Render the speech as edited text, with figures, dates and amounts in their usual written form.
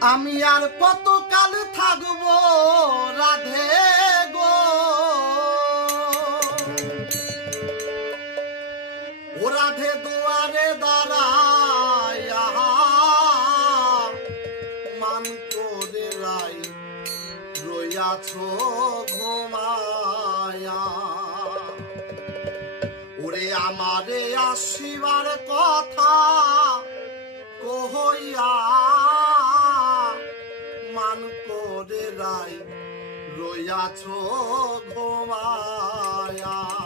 আমি আর কতকাল থাকবো রাধে গো, ও রাধে দুয়ারে দাঁড়ায়া মান করে রাই রইয়াছো ঘুমায়া। ওরে আমারে আসিবার কথা কহইয়া মান করে রাই রইয়াছো ঘুমায়া।